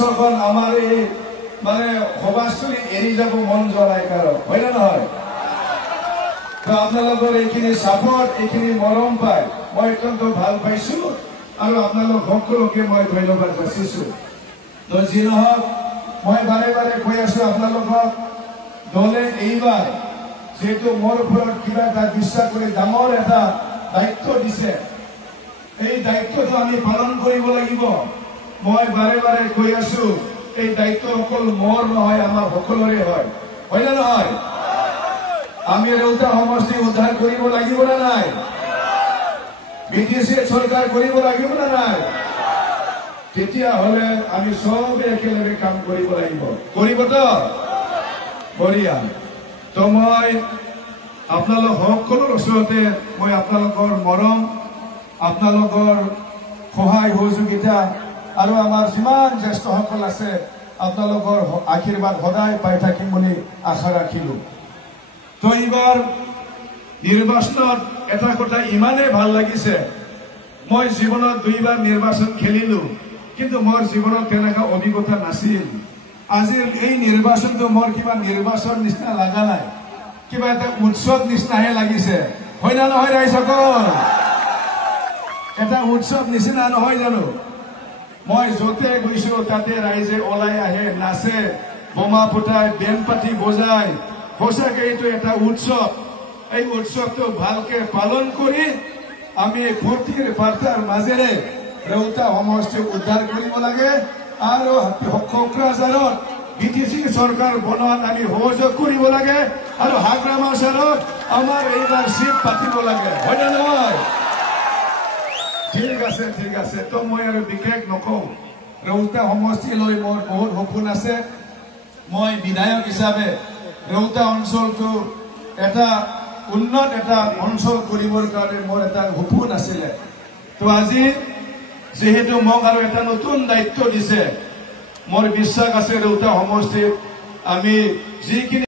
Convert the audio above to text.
মঞ্চখন আমাৰ এই মানে সভাস্থলী এৰি যাব মন যোৱা নাই কাৰণ হয় না নহয় তো আপোনালোকৰ এইখিনি সাপোৰ্ট এইখিনি মৰম পাই মই অত্যন্ত ভাল পাইছো আৰু আপোনালোক সকলোকে মই ধন্যবাদ যাচিছো তো যি নহওক মই বাৰে বাৰে কৈ আছো আপোনালোকক দলে এইবাৰ যেহেতু মোৰ ওপৰত কিবা এটা বিশ্বাস কৰি ডাঙৰ এটা দায়িত্ব দিছে এই দায়িত্বটো আমি পালন কৰিব লাগিব মই বাৰে বাৰে কৈ আছো এই দায়িত্ব অকল মোৰ নহয় আমাৰ সকলোৰে হয় হয় না নহয় আমি ৰেউতা সমষ্টি উদ্ধাৰ কৰিব লাগিব না নাই বিটিসি সৰকাৰ কৰিব লাগিব না নাই তেতিয়া হলে আমি সবে একেলগে কাম কৰিব লাগিব কৰিব তো বঢ়িয়া তো মই আপোনালোক সকলোৰ ওচৰতে মই আপোনালোকৰ মৰম আপোনালোকৰ সহায় সহযোগিতা আৰু আমাৰ যিমান জ্যেষ্ঠসকল আছে আপোনালোকৰ আশীৰ্বাদ সদায় পাই থাকিম বুলি আশা ৰাখিলো তো এইবাৰ নিৰ্বাচনত এটা কথা ইমানে ভাল লাগিছে মই জীৱনত দুইবাৰ নিৰ্বাচন খেলিলো কিন্তু মোৰ জীৱনত তেনেকা অভিজ্ঞতা নাছিল আজিৰ এই নিৰ্বাচনটো মোৰ কিবা নিৰ্বাচন নিচিনা লাগা নাই কিবা এটা উৎসৱ নিচিনাহে লাগিছে হয় না নহয় ৰাইজসকল এটা উৎসৱ নিচিনা নহয় জানো মই যতে গৈছো তাতে ৰাইজে ওলাই আহে নাচে বোমা ফুটাই বেণ্ড পাতি বজায় সঁচাকে এইটো এটা উৎসৱ এই উৎসৱটো ভালকে পালন কৰি আমি ফূৰ্তিৰ বাৰ্তাৰ মাজেৰে ৰেউতা সমষ্টি উদ্ধাৰ কৰিব লাগে আৰু কোকৰাঝাৰত বিটিসি চৰকাৰ বনোৱাত আমি সহযোগ কৰিব লাগে আৰু হাগ্ৰামাচাৰত আমাৰ এইবাৰ সিট পাতিব লাগে হয় না নহয় ঠিক আছে তো মই আৰু বিশেষ নকওঁ ৰেউতা সমষ্টি লৈ মোৰ বহুত সপোন আছে মই বিধায়ক হিচাপে ৰেউতা অঞ্চলটো এটা উন্নত এটা অঞ্চল কৰিবৰ কাৰণে মোৰ এটা সপোন আছিল তো আজি যেহেতু মোক আৰু এটা নতুন দায়িত্ব দিছে মোৰ বিশ্বাস আছে ৰেউতা সমষ্টিত আমি যিখিনি